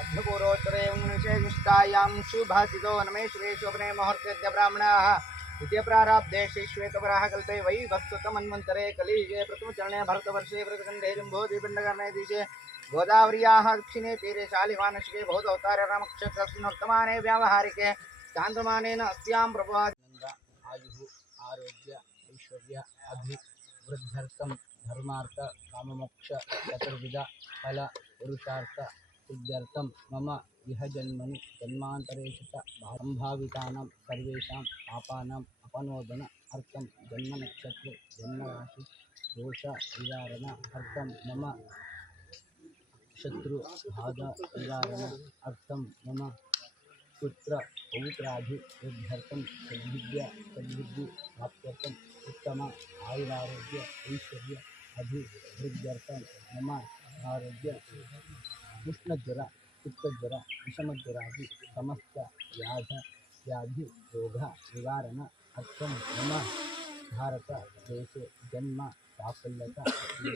अभ्यपूर्वोत्तरे निषेष्टायां शुभासितो नमेश्वरे शोभने मुहूर्तेद्य ब्राह्मणाः। द्वितीय प्रारब्धे श्वेतवराह कल्पे वै वस्तुतमन्वन्तरे कलियुगे प्रथमचरणे भरतवर्षे व्रतखण्डे जम्बोधिपिण्डकर्णे दिशे गोदावर्याः दक्षिणे तीरे शालिवानशिके भौतवतारे रामक्षत्रस्मिन् वर्तमाने व्यावहारिके चान्द्रमानेन अस्यां प्रभानन्द आयुः, आरोग्य, ऐश्वर्य अभिवृद्ध्यर्थं धर्मार्थ, काममोक्ष, चतुर्विध, फल, पुरुषार्थ, सिद्ध्यर्थं मम इह जन्मनि जन्मान्तरेषु च सम्भावितानां सर्वेषां पापानाम् अपनोदन अर्थं जन्मनक्षत्रे, जन्मराशि, दोष, निवारण, अर्थं मम निवारण, अर्थं मम पुत्र पौत्राभिवृद्ध्यर्थं सद्विद्या, सद्बुद्धि प्राप्त्यर्थम् उत्तम, आयुरारोग्य, ऐश्वर्य, अभिवृद्ध्यर्थं मम आरोग्य, उष्णज्वर, पित्तज्वर, विषमज्वरादि, समस्त व्याध, व्याधि, रोग, निवारण अर्थं मम भारतदेशे जन्म, साफल्यता श्री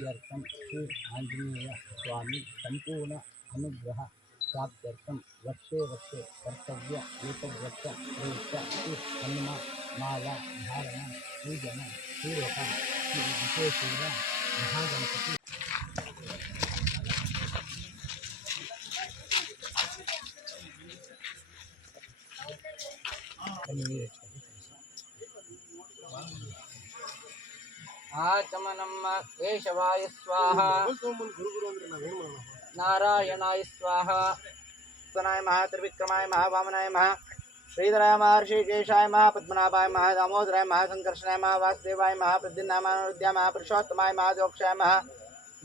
आञ्जनेय स्वामी सम्पूर्ण अनुग्रह प्राप्त्यर्थं वर्षे वर्षे कर्तव्य एतद्वर्ष प्रयुक्त विशेषेण महागणपति आचमनं केशवाय स्वाहा। नारायणाय स्वाहा। त्वनाय महा त्रिविक्रमाय महावामनाय महा श्रीधराय महर्षिकेशाय महापद्मनाभाय महा दामोदराय महासंकर्षणाय महावासुदेवाय महाप्रद्युन्नाय महारुद्याय महापुरुषोत्तमाय महादोक्षाय महा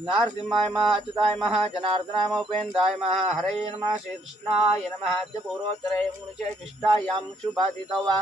नारसिंहाय महा अच्युताय महा जनार्दनाय महा उपेन्द्राय महा। हरये नमः श्रीकृष्णाय नमः। अद्य पूर्वोत्तरे मुनिचेष्टायां शुभादितो वा।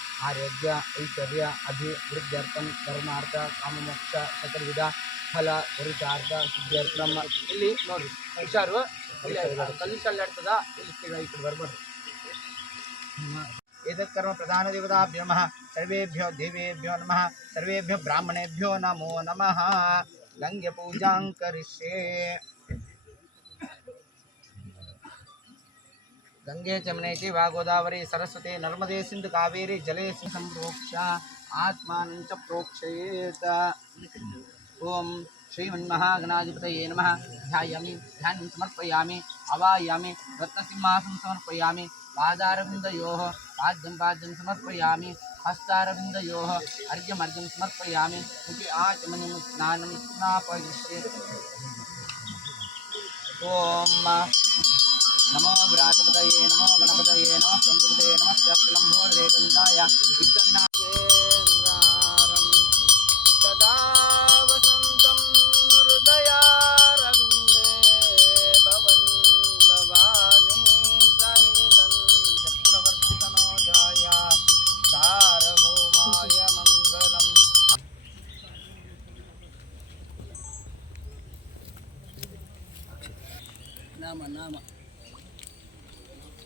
आरोग्य ऐश्वर्य अभिवृद्ध्यर्थम धर्मार्थ ಕಾಮಮೋಕ್ಷ ಚತುರ್ವಿಧ ಫಲ ಪುರುಷಾರ್ಥ ಸಿದ್ಧಾರ್ಥಮ್ಮ ಇಲ್ಲಿ ನೋಡಿ ಹುಷಾರು. ಕಲಿಸಲ್ಲಿ ಆಡ್ತದ ಇಲ್ಲಿ ಈ ಬರ್ಬೋದು ಏತತ್ಕರ್ಮ ಪ್ರಧಾನ ದೇವತಾಭ್ಯೋ ನಮಃ, ಸರ್ವೇಭ್ಯೋ ದೇವೇಭ್ಯೋ ನಮಃ, ಸರ್ವೇಭ್ಯೋ ಬ್ರಾಹ್ಮಣೇಭ್ಯೋ ನಮೋ ನಮಃ. ಲಂಗ್ಯ ಪೂಜಾಂ चमने च वा गोदावरी सरस्वती, नर्मदे सिंधु कावेरी, जले सम्प्रोक्ष आत्मानं च ॐ श्रीमन्महागणाधिपतये नमः। ध्यायामि ध्यानं समर्पयामि अवायामि रत्नसिंहासनं समर्पयामि, पादारविन्दयोः, पाद्यं पाद्यं समर्पयामि, हस्तारविन्दयोः, अर्घ्यमर्घ्यं समर्पयामि, मुखे आचमनं, स्नानं स्नापयिष्ये ॐ నమో విరాటపతయే నమో గణపతయే నమ చంద్రపతయే నమ శస్త్రంభో రేగందాయ యుద్ధ వినాశేంద్రారం తదా వసంతం హృదయారవిందే భవన్ భవానీ సహితం నామ నామ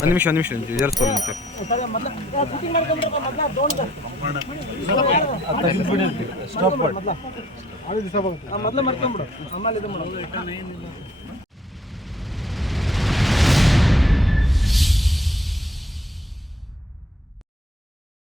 ಒಂದು ನಿಮಿಷ ಒಂದು ನಿಮಿಷ ಜರ್ಸ್ಕೊಳ್ಳಿ ಸ್ಟಾಪ್ ಮಾಡಿ. ಮೊದಲು ಇದು